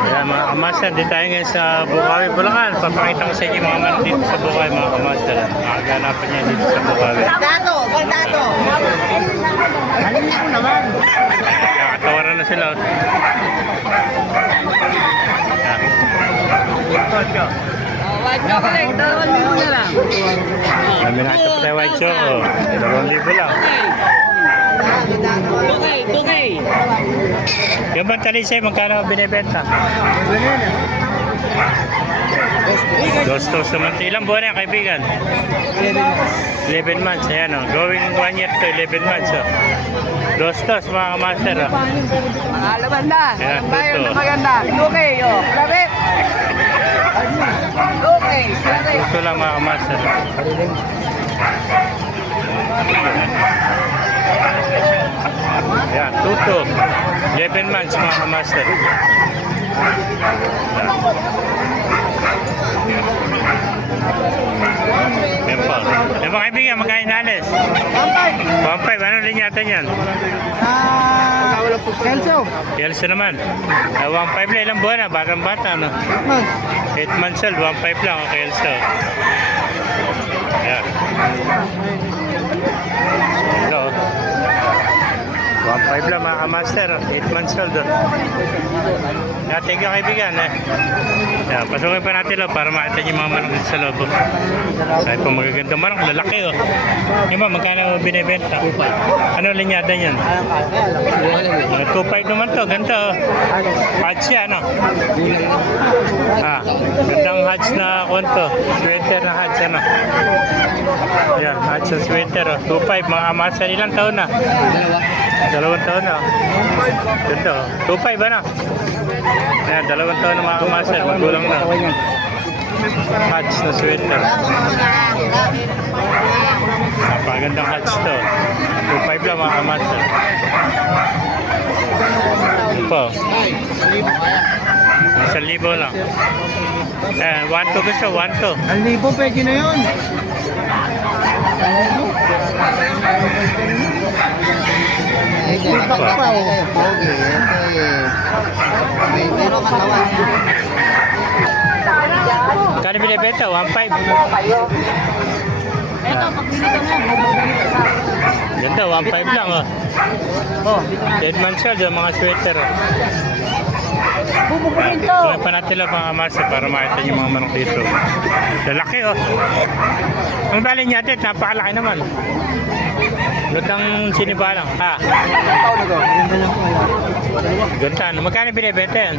Ayan mga kamaster, dito tayo ngayon sa Bukawi, Bulacan. Papakita ko sa inyo mga manok dito sa Bukawi mga kamaster. Makaganapan niya dito sa Bukawi. Soldado! Soldado! Alam mo naman. Nakatawaran na sila. oh. White chocolate, dalawang libo na lang. Kami nakita pa tayo white choco. Dalawang libo lang. Okay, okay. Yung bang talisay, magkano binibenta? Dostos naman. Ilang buwan na yan, kaibigan? 11 months. Ayan o. Going 1 year to 11 months o. Dostos mga kamaster o. Mga laban na. Yan, Ang bayan ito. na maganda. Okay, oh. Labit. Okay. Ito lang mga kamaster. Ayan, tuto. 11 months mga kamaster. Yan po. Yan po kaibigan, magkain nalis. Pampay. 1.5, ano linyatan yan? Ah, Kelso. Yelso naman. Uh, 1.5 na, ilang buwan na, batang bata, no? Mas. 8 months old, 1.5 lang, okay, Yelso. Yan. Ito. 1.5 lang mga kamaster, 8 months old. Oh. Yan, thank you kaibigan. Eh. Yan, pasukin pa natin oh, para makita yung mga manok sa loob. oh. Ay po magaganda manok, lalaki oh. Yung ba, magkano binibenta? Ano linyada yan? Uh, 2.5 naman to, ganito. oh. Hatch yan, ano? Ah, gandang hatch na konto. Sweater na hatch, ano? Yan, hatch na sweater, oh. 2.5, mga amasa ilang taon na? Dalawang taon na. oh. Ganda, oh. 2.5, ano? Yan, dalawang taon na mga amasa, magulang na. Hatch na sweater. Napagandang hatch to. 2.5 lang mga amasa. Ito po. Isang libo lang. Eh, 1 to gusto, 1 to. Ang libo, pwede na yun. Pa. Pero katawan. Kano binibenta? 1.5. Ito, pag binito mo, Ganda, 1.5 lang oh. Oh, 10 months old, yung mga sweater oh. bubugin to. Sumayin pa natin lang mga kamasa para makita yung mga manok dito. Lalaki oh. Ang bali niya natin, napakalaki naman. Lutang sinibalang. Ha, ganda. Magkano binibenta yan?